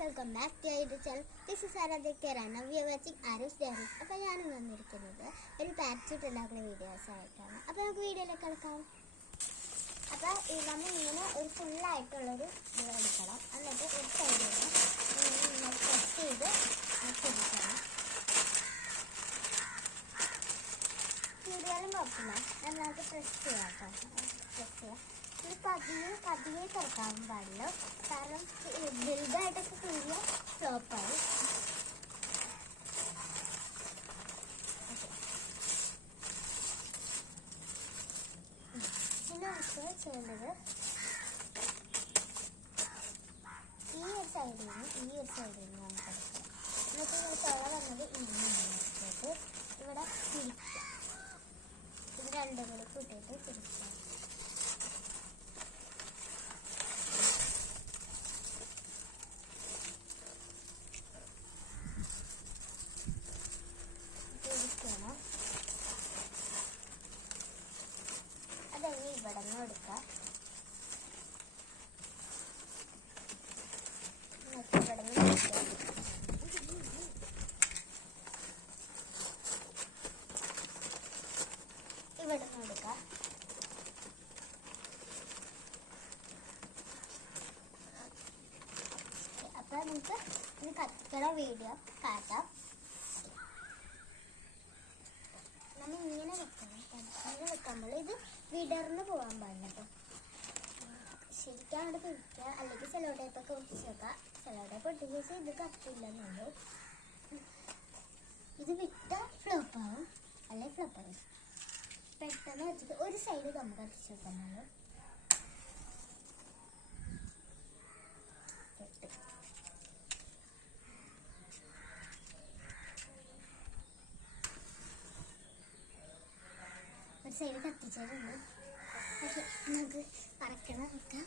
Welcome back to your channel. This is Aaradhya. Now we are watching Aaru's diaries. അപ്പോൾ ഞാൻ വന്നിരിക്കുന്നത് ഒരു പാരച്യൂട്ട് ഉണ്ടാക്കുന്ന വീഡിയോസ് ആയിട്ടാണ്. അപ്പോൾ നമുക്ക് വീഡിയോയിലേക്ക് കിടക്കാം. അപ്പോൾ നമ്മൾ ഇങ്ങനെ ഒരു ഫുള്ളായിട്ടുള്ളൊരു ഇത് എടുക്കണം. എന്നിട്ട് ഒരു സൈഡിൽ പ്രസ് ചെയ്ത് തിരിക്കണം. സീരിയലും കുഴപ്പമില്ല, നമുക്ക് പ്രസ് ചെയ്യാം കേട്ടോ. പ്രസ് ചെയ്യാം. ഇത് പതിയെ തുറക്കാൻ പാടില്ല, കാരണം വലുതായിട്ടൊക്കെ കീറിയ ഫ്ലോപ്പായി. പിന്നെ നമുക്ക് ചെയ്യേണ്ടത് ഈ ഒരു സൈഡിൽ നിന്ന് നമുക്ക് എടുക്കാം. എന്നിട്ട് തുള വന്നത് ഇങ്ങനെയായിട്ട് ഇവിടെ തിരിക്കാം. ഇത് രണ്ടും കൂടി കൂട്ടിയിട്ട് തിരിക്കാം. അതങ്ങ് ഇവിടെ നിന്ന് എടുക്കാം. ഇവിടെ നിന്ന് എടുക്കാം. അപ്പൊ നമുക്ക് ഇത് കത്തിക്കണ വീഡിയോ കാട്ടാം. നമ്മൾ ഇങ്ങനെ വെക്കുമ്പോൾ ഇത് വിടർന്ന് പോകാൻ പാടില്ല കേട്ടോ. ശരിക്കും അങ്ങോട്ട് പിടിക്കുക, അല്ലെങ്കിൽ സെലോ ടൈപ്പൊക്കെ ഒട്ടിച്ച് വെക്കുക. സെലോ ടൈപ്പ് ഒട്ടിച്ച് വെച്ചാൽ ഇത് കത്തില്ലെന്നുള്ളൂ. ഇത് വിട്ട ഫ്ലോപ്പാവും, അല്ലെങ്കിൽ ഫ്ലോപ്പാവും. പെട്ടെന്ന് വെച്ചിട്ട് ഒരു സൈഡ് നമുക്ക് കത്തിച്ച് വെക്കാനുള്ളൂ. ഒരു സൈഡ് കത്തിച്ചിട്ടുണ്ട്. പക്ഷെ നമുക്ക് പറക്കണം നോക്കാം.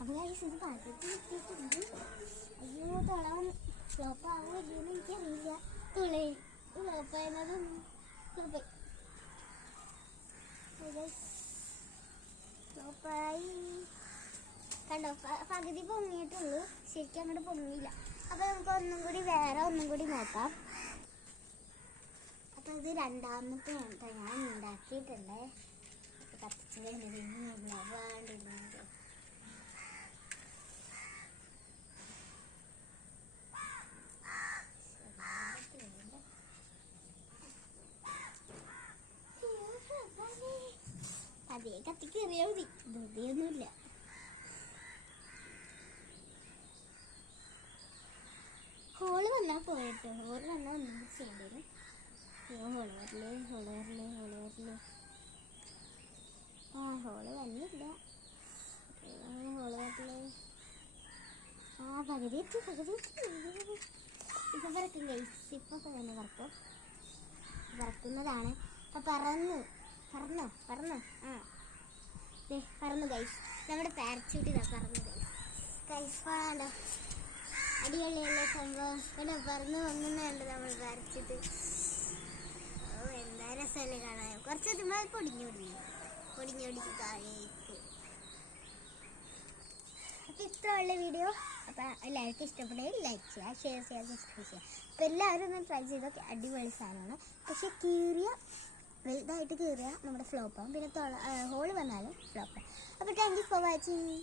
അപ്പൊ ഇത് പാത്രത്തിൽ എത്തിയിട്ടുണ്ട്. അയ്യോ, തുള ഫ്ലോപ്പാവോ ഇല്ലെന്ന് എനിക്കറിയില്ല. ഫ്ലോപ്പായതൊന്നും ഫ്ലോപ്പായി കണ്ടോ. പകുതി പൊങ്ങിയിട്ടുള്ളൂ, ശരിക്കും അങ്ങോട്ട് പൊങ്ങിയില്ല. അപ്പൊ നമുക്ക് ഒന്നും കൂടി നോക്കാം. അപ്പൊ ഇത് രണ്ടാമത്തെ ഞാൻ ഉണ്ടാക്കിയിട്ടുണ്ട്. കത്തിച്ച് കഴിഞ്ഞിരുന്നത് അതേ കത്തിക്കേറിയാൽ മതി, ധൃതിയൊന്നുമില്ല. ഹോള് വന്നാൽ പോയിട്ട് ഹോള് വന്നാൽ ഒന്നും ചെയ്യേണ്ടി വരും. ഹോള് വരില്ലേ. ആ ഹോള് വന്നില്ല. ഹോള് വരില്ലേ. ആ പകുതി എത്തി. ഇപ്പൊ പറക്കും ഗൈസ്. ഇപ്പൊ തന്നെ പറക്കുന്നതാണ്. അപ്പൊ പറന്നു ഗൈസ്. നമ്മുടെ പാരച്യൂട്ട് ഇതാ പറന്നു ഗൈസ്. വേണ്ട അടിപൊളിയല്ലേ സംഭവം. ഇവിടെ പറന്ന് വന്നുണ്ട് നമ്മൾ പാരച്യൂട്ട്. ഓ, എന്താ രസമല്ലേ കാണാൻ. കുറച്ച് എത്തുമ്പോൾ പൊടിഞ്ഞൊടിച്ച് താഴേക്ക്. അപ്പം ഇത്ര ഉള്ള വീഡിയോ. അപ്പം എല്ലാവർക്കും ഇഷ്ടപ്പെടുകയും ലൈക്ക് ചെയ്യുക, ഷെയർ ചെയ്യുക, സബ്സ്ക്രൈബ് ചെയ്യുക. അപ്പം എല്ലാവരും ഒന്ന് ട്രൈ ചെയ്തൊക്കെ അടിപൊളി സാധനമാണ്. പക്ഷെ വലുതായിട്ട് കീറിയ നമ്മുടെ ഫ്ലോപ്പാകും. പിന്നെ ഹോള് വന്നാലും ഫ്ലോപ്പാകും. അപ്പോൾ താങ്ക് യു ഫോർ വാച്ചിങ്.